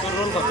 তোর রোল কত?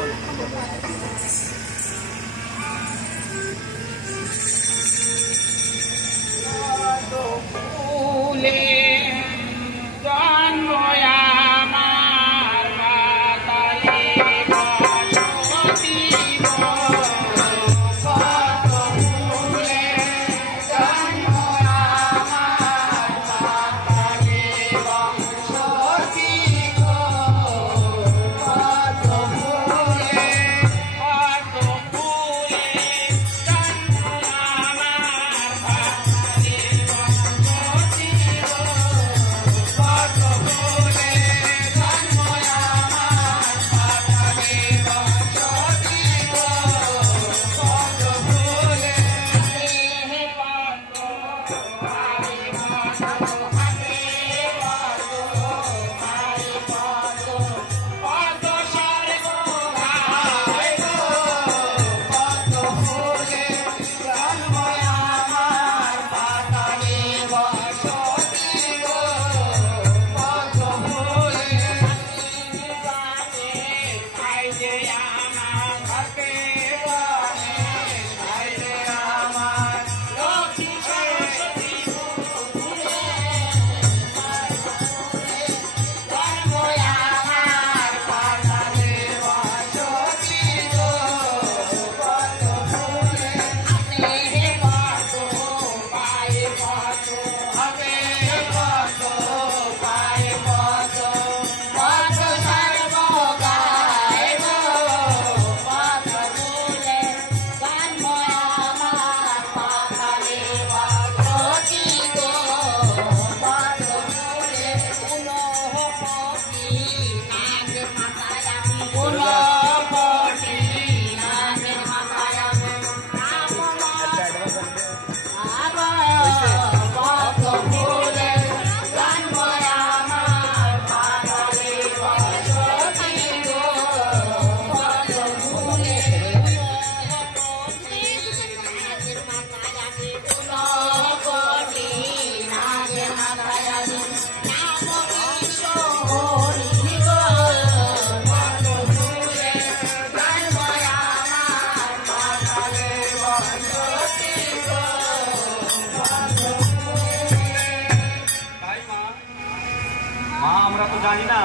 আমরা তো জানি না,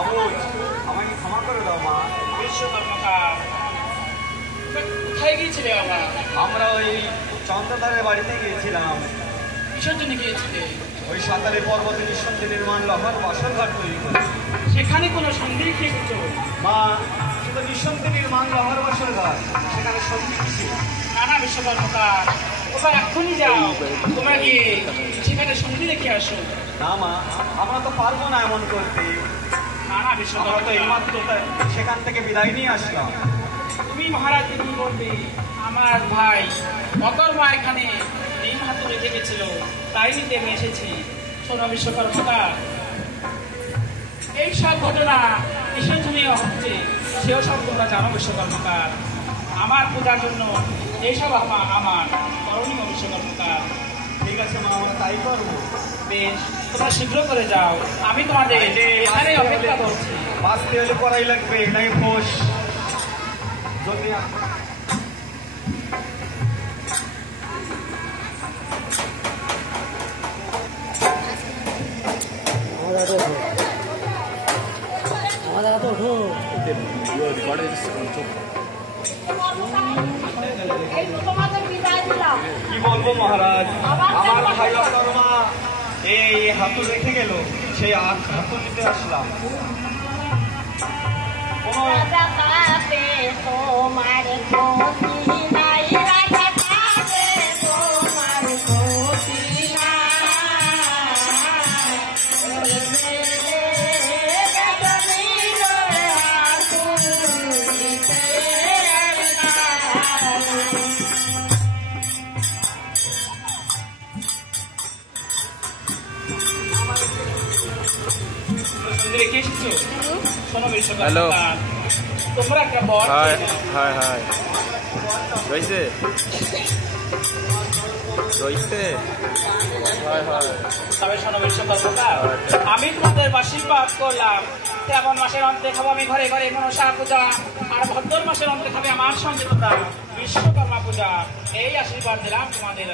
অবুঝ, আমাকে ক্ষমা করে দাও মা। কোথায় গিয়েছিলে বাবা? আমরা ওই চন্দ্রধারের বাড়িতে গিয়েছিলাম। কিসের জন্য গিয়েছিলে? ওই সাঁতারে পর্বতে নিঃসন্দেহ নির্মাণ লহার বাসন ঘাট তৈরি করে। সেখানে কোনো সন্দেহ খেয়েছ? মা, শুধু নিঃসন্দেহ নির্মাণ লহার বাসন ঘাট, সেখানে সন্ধি কিছু নানা বিশ্বকর্মকার, ওটা এখনই যাও, তোমরা গিয়ে সেখানে সন্ধি দেখে আসো। না মা, আমরা তো পারবো না এমন করতে। নানা আমরা তো বিশ্বকর্মা, এইমাত্র সেখান থেকে বিদায় নিয়ে আসলাম। তুমি মহারাজ কি বলবে? আমার ভাই অকর্মা এখানে এই মাত্র রেখে গেছিল, তাই নিতে আমি এসেছি। শোনো বিশ্বকর্মকার, এই সব ঘটনা কিসের জন্য হচ্ছে সেও সব তোমরা জানো বিশ্বকর্মকার। আমার পূজার জন্য এইসব আমার করণীয় বিশ্বকর্মকার। ঠিক আছে মা, আমরা তাই করবো। বেশ, তোমরা শীঘ্র করে যাও, আমি তোমাদের এখানে অপেক্ষা করছি। বাঁচতে হলে করাই লাগবে, এটাই ফোস। যদি কি বলবো মহারাজ, আমার ভাই অকর্মা এই হাতুড় রেখে গেল, সেই হাতুড় দিতে আসলাম। শোনো বিশ্বকর্মা, তোমরা একটা বর হাই হাই রইছে রইছে হয় হয়। তবে শোনো বিশ্বকর্মা, আমি তোমাদের আশীর্বাদ করলাম শ্রাবণ মাসের অন্তে খাবো আমি ঘরে ঘরে মনসা পূজা, আর ভদ্র মাসের অন্তে খাবে আমার সঙ্গে তোমরা বিশ্বকর্মা পূজা। এই আশীর্বাদ দিলাম তোমাদের।